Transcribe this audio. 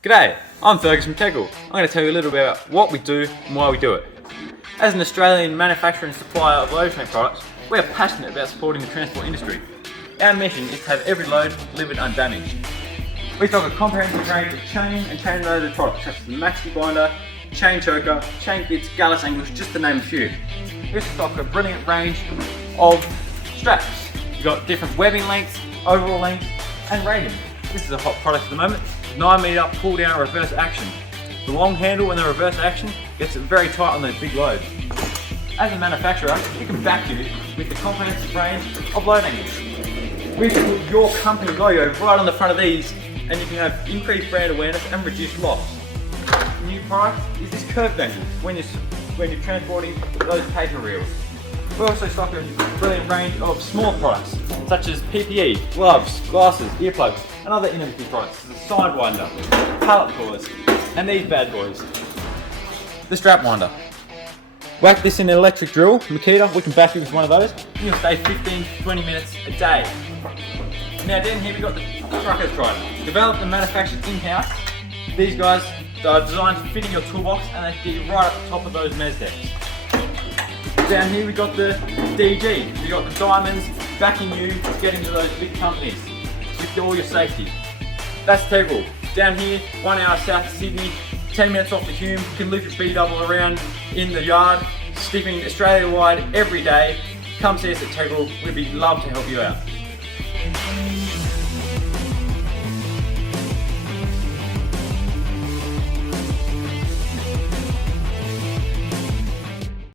G'day, I'm Fergus from Tegral. I'm going to tell you a little bit about what we do and why we do it. As an Australian manufacturer and supplier of load train products, we are passionate about supporting the transport industry. Our mission is to have every load delivered undamaged. We stock a comprehensive range of chain and chain loaded products such as the maxi binder, chain choker, chain bits, gallus angles, just to name a few. We also stock a brilliant range of straps. We've got different webbing lengths, overall lengths and rating. This is a hot product at the moment. 9 metre pull down reverse action. The long handle and the reverse action gets it very tight on those big loads. As a manufacturer, we can back you with the comprehensive range of load angles. We can put your company logo right on the front of these and you can have increased brand awareness and reduced loss. The new product is this curved angle when you're transporting those paper reels. We also stock a brilliant range of small products such as PPE, gloves, glasses, earplugs and other innovative products such as side winder, pallet pullers and these bad boys, the strap winder. Whack this in an electric drill, Makita, we can back you with one of those and you'll stay 15 to 20 minutes a day. Now down here we've got the trucker's driver, developed and manufactured in-house. These guys are designed to fit in your toolbox and they get you right up the top of those mez decks. Down here we've got the DG, we've got the diamonds backing you to get into those big companies with all your safety. That's Tegral. Down here, 1 hour south of Sydney, 10 minutes off the Hume, you can loop your B-double around in the yard, shipping Australia-wide every day. Come see us at Tegral, we'd be love to help you out.